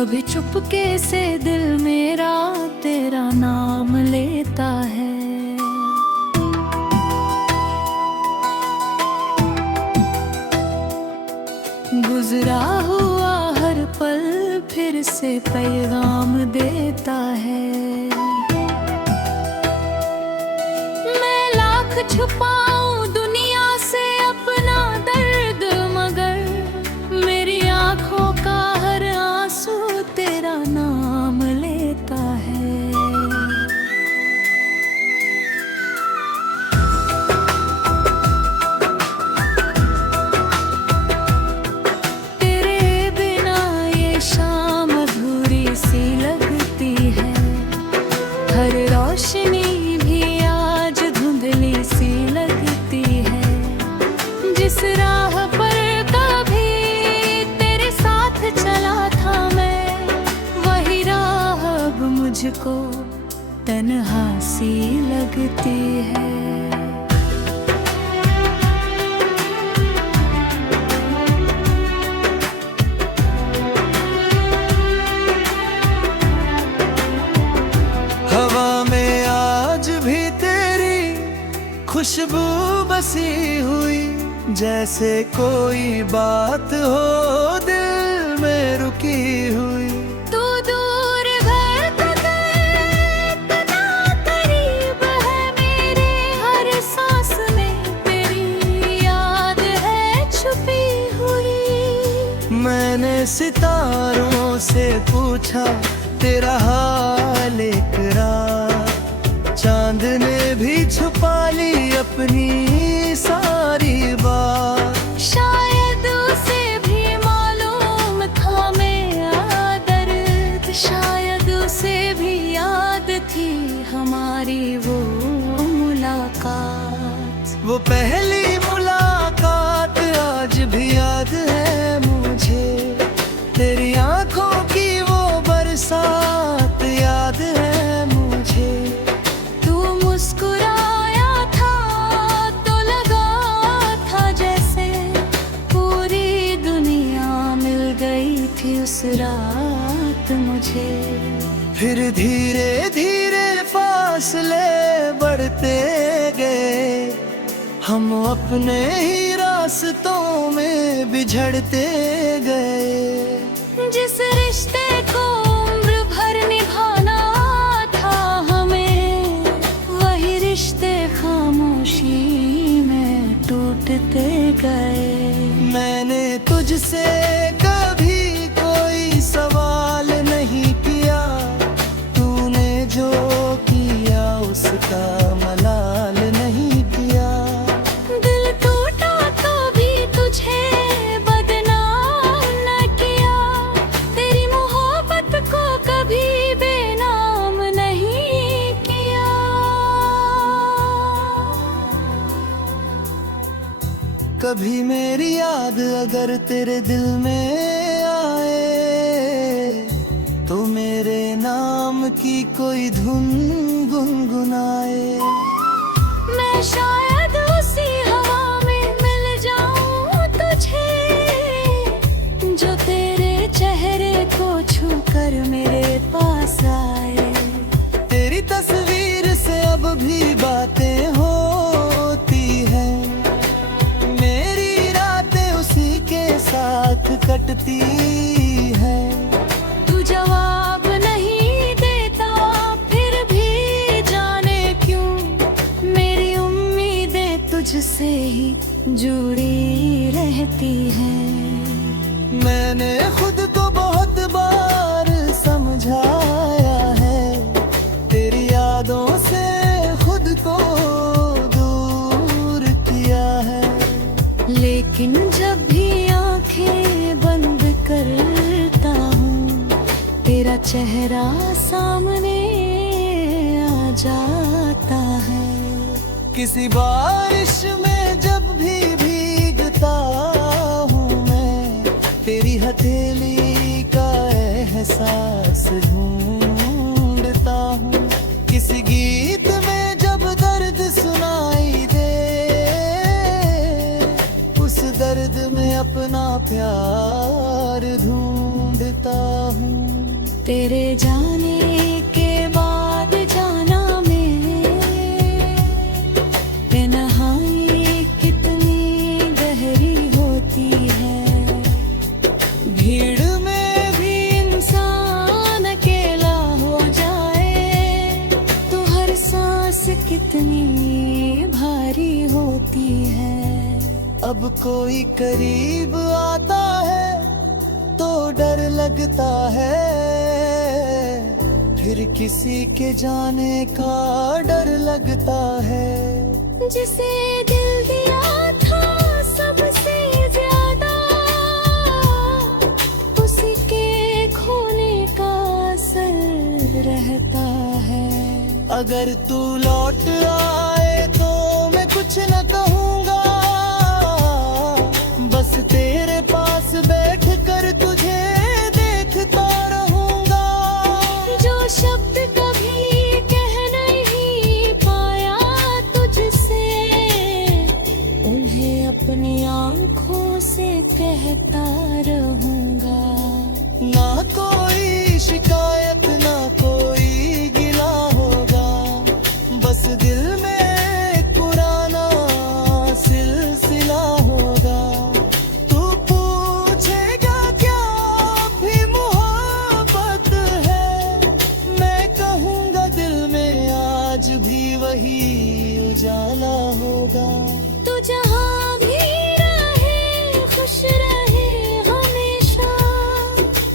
कभी चुपके से दिल मेरा तेरा नाम लेता है। गुजरा हुआ हर पल फिर से पैगाम देता है। मैं लाख छुपाऊं दुनिया से अपना दर्द, मगर मेरी आंखों का हर आंसू तेरा नाम लेता है। तेरे बिना ये शाम अधूरी सी लगती है। हर रोशनी भी आज धुंधली सी लगती है। जिस राह पर कभी तेरे साथ चला था मैं, वही राह अब मुझको तन्हा सी लगती है। हवा में आज भी तेरी खुशबू बसी हुई, जैसे कोई बात हो दिल में रुकी हुई। तू दूर घर तक इतना करीब है मेरे, हर सांस में तेरी याद है छुपी हुई। मैंने सितारों से पूछा तेरा हाल एक रात, चांद ने भी छुपा ली अपनी सारी बात। शायद उसे भी मालूम था मेरा दर्द, शायद उसे भी याद थी हमारी वो मुलाकात। वो पहली मुलाकात आज भी याद है मुझे, तेरी आंखों की वो बरसात याद है मुझे। तू मुस्कुराया था तो लगा था जैसे पूरी दुनिया मिल गई थी उस रात मुझे। फिर धीरे धीरे फासले बढ़ते गए, हम अपने ही रास्तों में बिछड़ते गए। जिस रिश्ते को उम्र भर निभाना था हमें, वही रिश्ते खामोशी में टूटते गए। मैंने तुझसे कभी कोई सवाल नहीं किया, तूने जो किया उसका मलाल नहीं किया। दिल टूटा तो भी तुझे बदनाम न किया, तेरी मोहब्बत को कभी बेनाम नहीं किया। कभी मेरी याद अगर तेरे दिल में आए, तो मेरे नाम की कोई धुन गुनगुनाए। मैं शायद उसी हवा में मिल जाऊं तुझे, जो तेरे चेहरे को छूकर मेरे पास आए। तेरी तस्वीर से अब भी बातें होती हैं, मेरी रातें उसी के साथ कटती हैं। तू जवाब नहीं देता फिर भी जाने क्यों, मेरी उम्मीदें तुझसे ही जुड़ी रहती हैं। मैंने खुद को बहुत बार समझाया है, तेरी यादों से खुद को दूर किया है। लेकिन जब भी आंखें बंद करता हूँ, तेरा चेहरा सामने आ जाता है। किसी बारिश में जब भी भीगता हूँ मैं, तेरी हथेली का एहसास ढूंढता हूँ। किसी गीत में जब दर्द सुनाई दे, उस दर्द में अपना प्यार ढूंढता हूँ। तेरे जाने के बाद जाना मैं, तन्हाई कितनी गहरी होती है। भीड़ में भी इंसान अकेला हो जाए तो हर सांस कितनी भारी होती है। अब कोई करीब आता है तो डर लगता है, फिर किसी के जाने का डर लगता है। जिसे दिल दिया था सबसे ज्यादा, उसी के खोने का असर रहता है। अगर तू लौट आए तो मैं कुछ न कहूँगा, बस तेरे पास बैठ कर तुझे देखता रहूँगा। जो शब्द कभी कह नहीं पाया तुझसे, उन्हें अपनी आँखों से कहता रहूँगा। ना कोई शिकायत ना कोई गिला होगा, बस दिल में एक पुराना सिलसिला होगा। तू पूछेगा क्या भी मोहब्बत है, मैं कहूँगा दिल में आज भी वही उजाला होगा। तू जहाँ भी रहे खुश रहे हमेशा,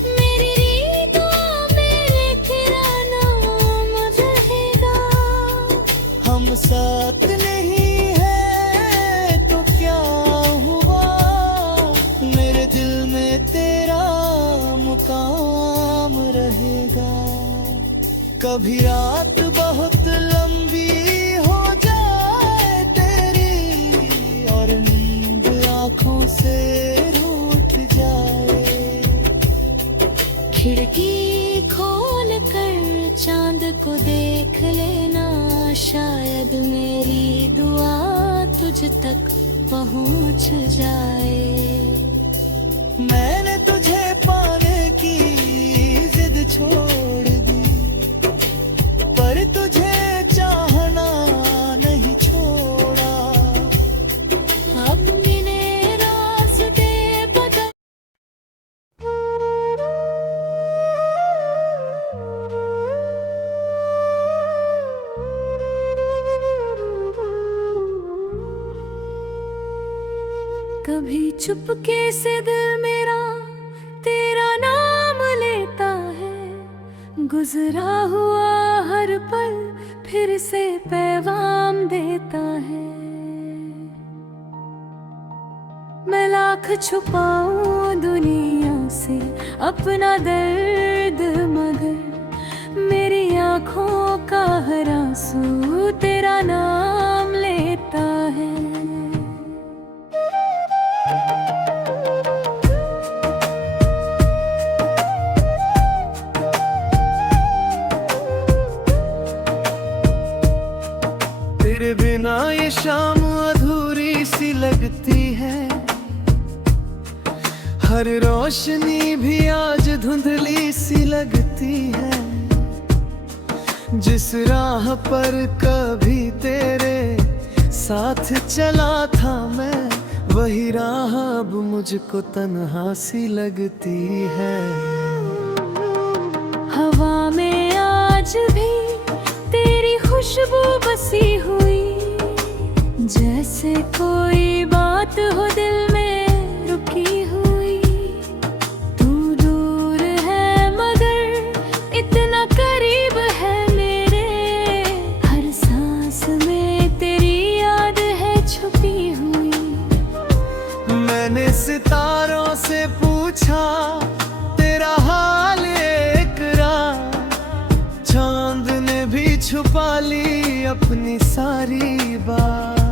मेरी रीतों में तेरा नाम रहेगा। हम साथ नहीं है तो क्या हुआ, मेरे दिल में तेरा मुकाम रहेगा। कभी रात बहुत लंबी हो जाए तेरी, और नींद आँखों से रूठ जाए। खिड़की खोल कर चांद को देख लेना, शायद मेरी दुआ तुझ तक पहुंच जाए। मैंने तुझे पाने की जिद छोड़ दी, पर तुझे चाहना नहीं छोड़ा। अपने रास्ते बदल कभी चुपके से दिल मेरा तेरा नाम लेता है। गुजरा हुआ हर पल फिर से पैगाम देता है। मैं लाख छुपाऊं दुनिया से अपना दर्द, मगर मेरी आँखों का हर आंसू तेरा नाम लेता है। तेरे बिना ये शाम अधूरी सी लगती है, हर रोशनी भी आज धुंधली सी लगती है। जिस राह पर कभी तेरे साथ चला था मैं, वही राह अब मुझको तन्हा सी लगती है। हवा में आज भी तेरी खुशबू बसी हुई, जैसे कोई बात हो दिल में रुकी हुई। तू दूर है मगर इतना करीब है मेरे, हर सांस में तेरी याद है छुपी हुई। मैंने सितारों से पूछा तेरा हाल एक रात, चांद ने भी छुपा ली अपनी सारी बात।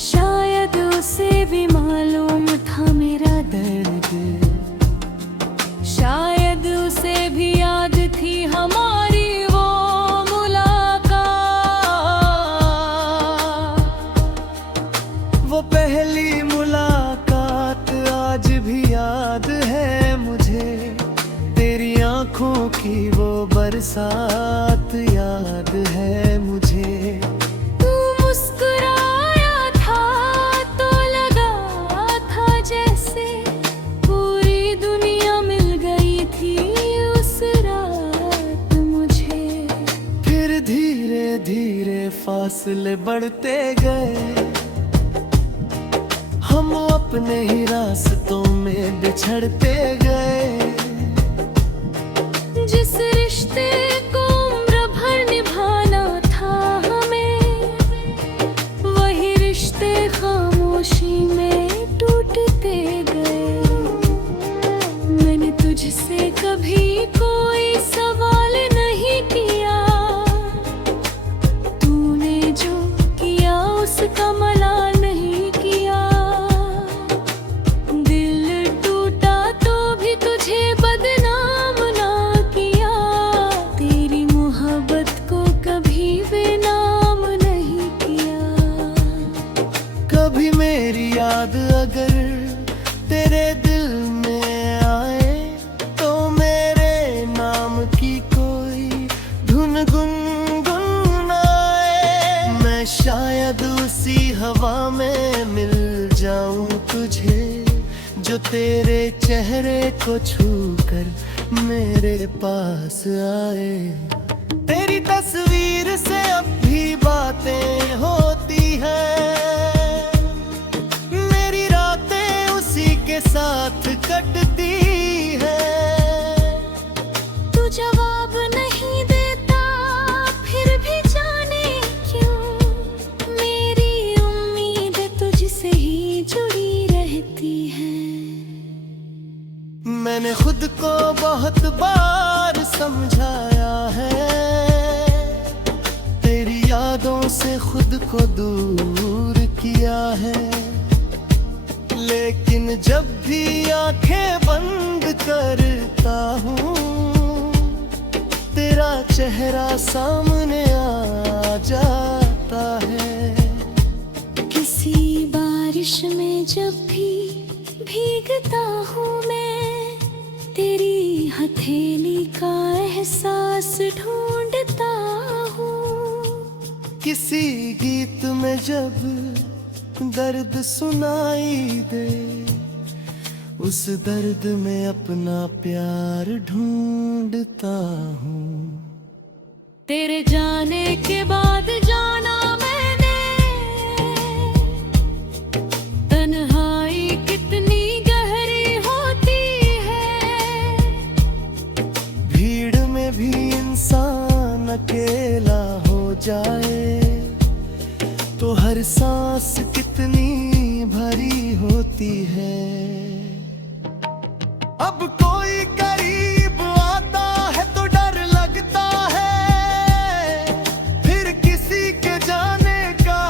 शायद उसे भी मालूम था मेरा दर्द, शायद उसे भी याद थी हमारी वो मुलाकात। वो पहली मुलाकात आज भी याद है मुझे, तेरी आंखों साथ याद है मुझे। तू मुस्कुराया था तो लगा था जैसे पूरी दुनिया मिल गई थी उस रात मुझे। फिर धीरे धीरे फासले बढ़ते गए, हम अपने ही रास्तों में बिछड़ते गए। जिस रिश्ते को उम्र भर निभाना था हमें, वही रिश्ते खामोशी में टूटते गए। मैंने तुझसे कभी कोई सवाल नहीं किया, तूने जो किया उसका मलाल नहीं किया। दिल टूटा तो भी तुझे बदनाम ना किया, तेरी मोहब्बत को कभी बेनाम नहीं किया। कभी मेरी याद अगर तेरे दिल में आए तो मेरे नाम की कोई धुन गुनगुनाए। मैं शायद उसी हवा में मिल जाऊं तुझे, जो तेरे चेहरे को छूकर मेरे पास आए। तेरी तस्वीर से अब भी बातें होती हैं, मेरी रातें उसी के साथ कटती हैं। तू जवाब नहीं देता फिर भी जाने क्यों, मेरी उम्मीद तुझसे ही जुड़ी रहती है। मैंने खुद को बहुत बार समझाया है, तेरी यादों से खुद को दूर किया है। लेकिन जब भी आंखें बंद करता हूँ, तेरा चेहरा सामने आ जाता है। किसी बारिश में जब भी भीगता हूँ मैं, तेरी हथेली का एहसास ढूंढता हूँ। किसी गीत में जब दर्द सुनाई दे, उस दर्द में अपना प्यार ढूंढता हूँ। तेरे जाने के बाद जाना मैंने, तन्हाई कितनी गहरी होती है। भीड़ में भी इंसान अकेला हो जाए तो हर सांस कितनी भरी होती है। अब कोई करीब आता है तो डर लगता है, फिर किसी के जाने का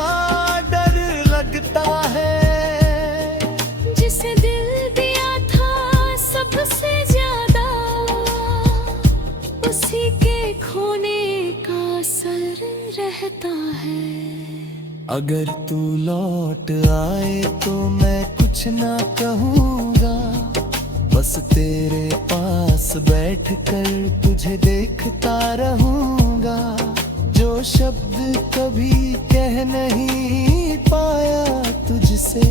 डर लगता है। जिसे दिल दिया था सबसे ज्यादा, उसी के खोने का असर रहता है। अगर तू लौट आए तो मैं कुछ ना कहूँगा, बस तेरे पास बैठकर तुझे देखता रहूँगा। जो शब्द कभी कह नहीं पाया तुझसे,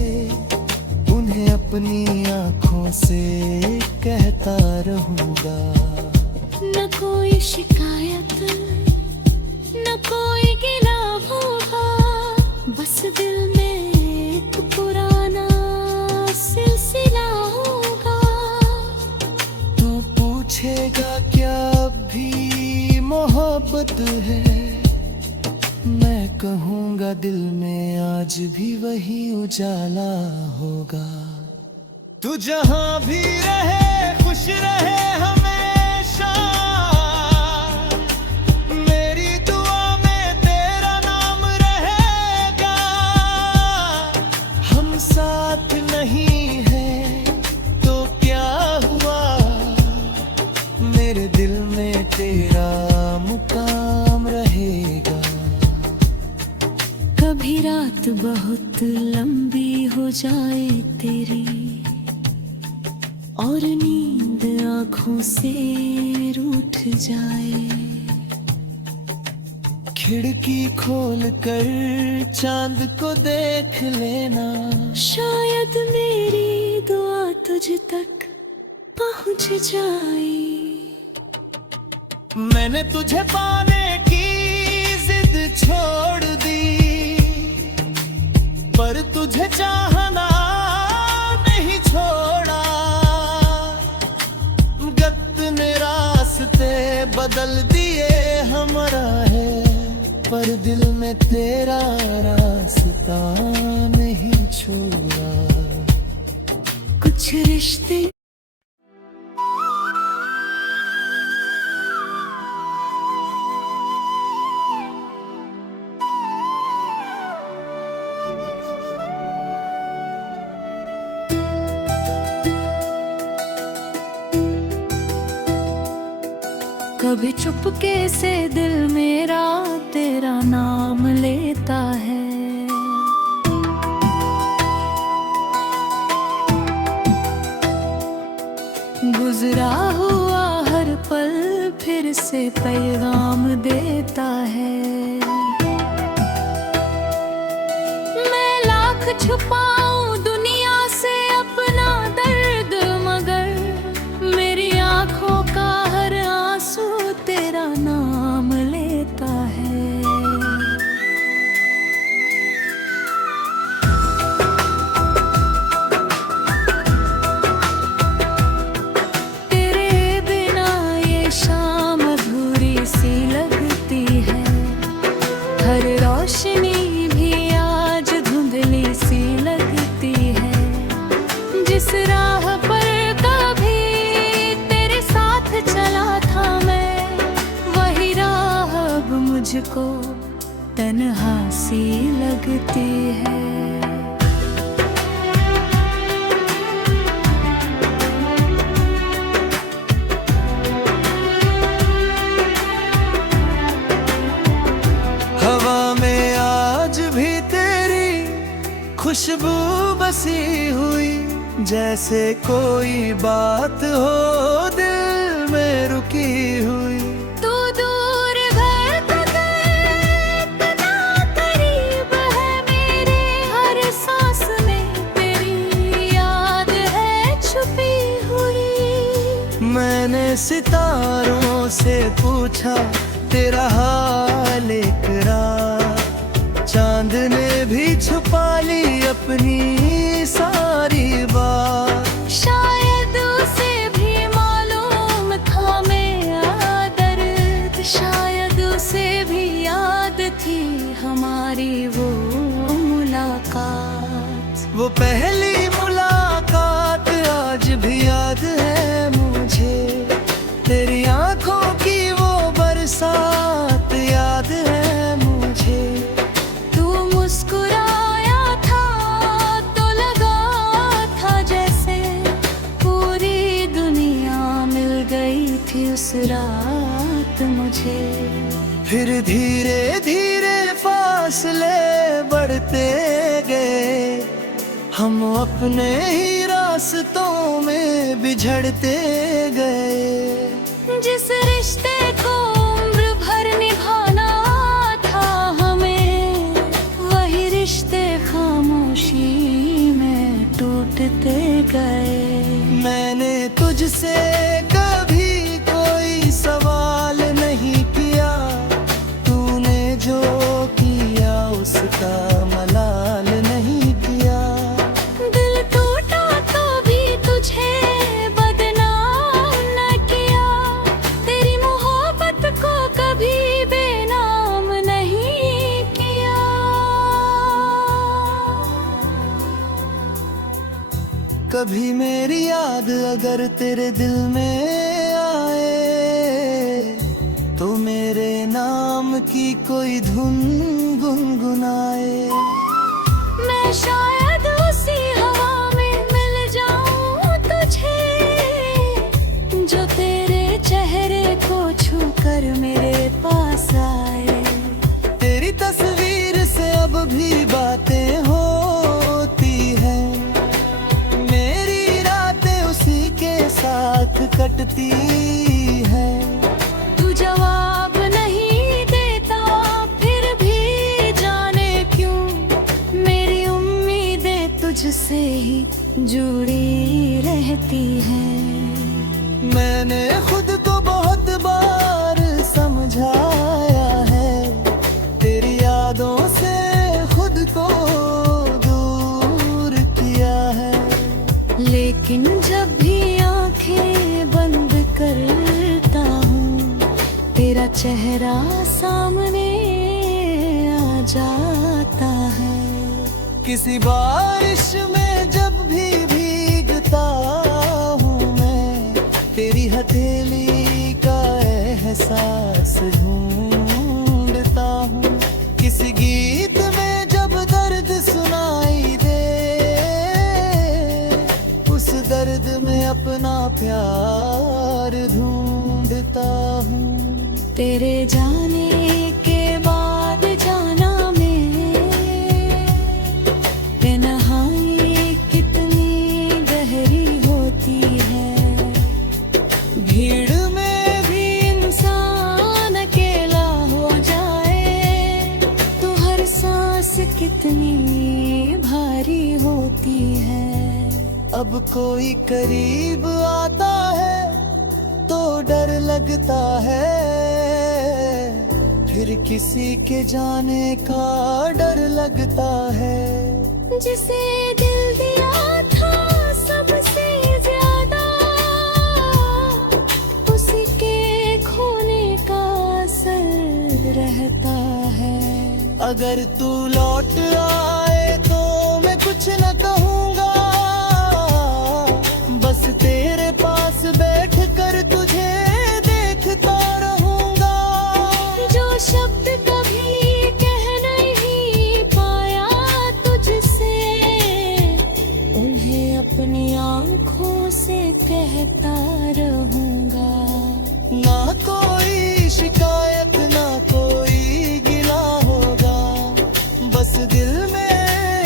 उन्हें अपनी आँखों से कहता रहूँगा। न कोई शिकायत न कोई गिला होगा, बस दिल में एक पुराना सिलसिला होगा। तू पूछेगा क्या अब भी मोहब्बत है, मैं कहूँगा दिल में आज भी वही उजाला होगा। तू जहाँ भी रहे खुश रहे हमेशा, मेरी दुआ में तेरा नाम रहेगा। हम साथ नहीं हैं तो क्या हुआ, मेरे दिल में तेरा मुकाम रहेगा। कभी रात बहुत लंबी हो जाए तेरी, और नींद आँखों से रूठ जाए, खिड़की खोल कर चांद को देख लेना। शायद मेरी दुआ तुझ तक पहुंच जाए। मैंने तुझे पाने की जिद छोड़ दी, पर तुझे चाहना नहीं छोड़ा। वक्त ने रास्ते बदल दिए हमारा है, पर दिल में तेरा रास्ता नहीं छोड़ा। कुछ रिश्ते कभी चुपके से दिल मेरा तेरा नाम लेता है। गुजरा हुआ हर पल फिर से पैगाम देता है। मैं लाख छुपाऊं दुनिया से अपना दर्द, मगर मेरी आंखों का हर आंसू तेरा नाम लेता है। तेरे बिना ये शाम अधूरी सी लगती है। हर रोशनी भी आज धुंधली सी लगती है। जिस राह पर कभी तेरे साथ चला था मैं, वही राह अब मुझको तन्हा सी लगती है। हवा में आज भी तेरी खुशबू बसी हुई, जैसे कोई बात हो दिल में रुकी हुई। तू दूर घर तो इतना करीब है मेरे, हर सांस में तेरी याद है छुपी हुई। मैंने सितारों से पूछा तेरा हाल एक रात, चांद ने भी छुपा ली अपनी सारी बात। शायद उसे भी मालूम था मेरा दर्द, शायद उसे भी याद थी हमारी वो मुलाकात। वो पहली मुलाकात आज भी याद है मुझे, तेरी आंखों की वो बरसात याद है मुझे। तू मुस्कुराया था तो लगा था जैसे पूरी दुनिया मिल गई थी उस रात मुझे। फिर धीरे धीरे फासले बढ़ते गए, हम अपने ही रास्तों में बिछड़ते गए। जिस रिश्ते को उम्र भर निभाना था हमें, वही रिश्ते खामोशी में टूटते गए। मैंने तुझसे कभी कोई सवाल नहीं किया, तूने जो किया उसका मलाल नहीं किया। दिल टूटा तो भी तुझे बदनाम न किया, तेरी मोहब्बत को कभी बेनाम नहीं किया। कभी मेरी याद अगर तेरे दिल में आए, तो मेरे नाम की कोई धुन गुनगुनाए। मैं शायद उसी हवा में मिल जाऊं तुझे, जो तेरे चेहरे को छू कर मेरे पास आए। तेरी तस्वीर से अब भी बातें होती हैं, मेरी रातें उसी के साथ कटती हैं। तू जवाब नहीं देता होती है। मैंने खुद को बहुत बार समझाया है, तेरी यादों से खुद को दूर किया है। लेकिन जब भी आंखें बंद करता हूँ, तेरा चेहरा सामने आ जाता है। किसी बारिश में जब भी भीगता हूँ मैं, तेरी हथेली का एहसास ढूंढता हूँ। किसी गीत में जब दर्द सुनाई दे, उस दर्द में अपना प्यार ढूंढता हूँ। तेरे जाने के बाद जाना मैं, तन्हाई कितनी गहरी होती है। भीड़ में भी इंसान अकेला हो जाए तो हर सांस कितनी भारी होती है। अब कोई करीब आता है तो डर लगता है, फिर किसी के जाने का डर लगता है। जिसे दिल दिया था सबसे ज्यादा, उसी के खोने का असर रहता है। अगर तू लौट आए तो मैं कुछ न कहूँगा, बस तेरे पास बैठ कर तुझे देखता रहूँगा। जो शब्द कभी कह नहीं पाया तुझसे, उन्हें अपनी आँखों से कहता रहूँगा। ना कोई शिकायत ना कोई गिला होगा, बस दिल में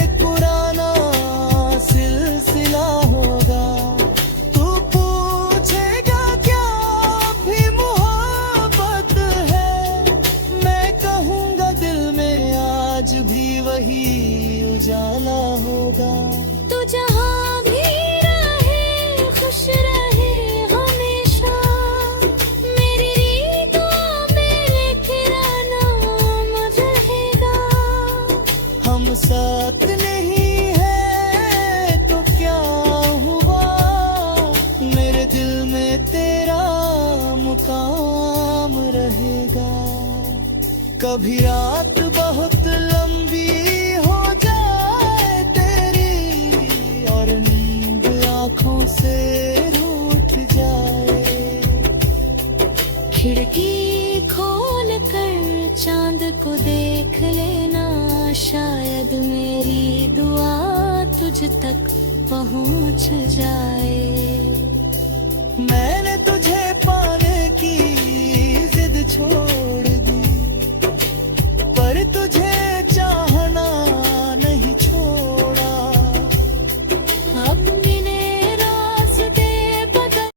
एक पुराना सिलसिला होगा। तू पूछेगा क्या भी मोहब्बत है, मैं कहूँगा दिल में आज भी वही उजाला होगा। तू जहाँ भी रहे खुश रहे हमेशा, मेरी रीतों में तेरा नाम रहेगा। हम साथ नहीं है तो क्या हुआ, मेरे दिल में तेरा मुकाम रहेगा। कभी रात बहुत लंबी हो जाए तेरी, और नींद आँखों से रूठ जाए। खिड़की खोल कर चांद को देख लेना, शायद मेरी दुआ तुझ तक पहुँच जाए।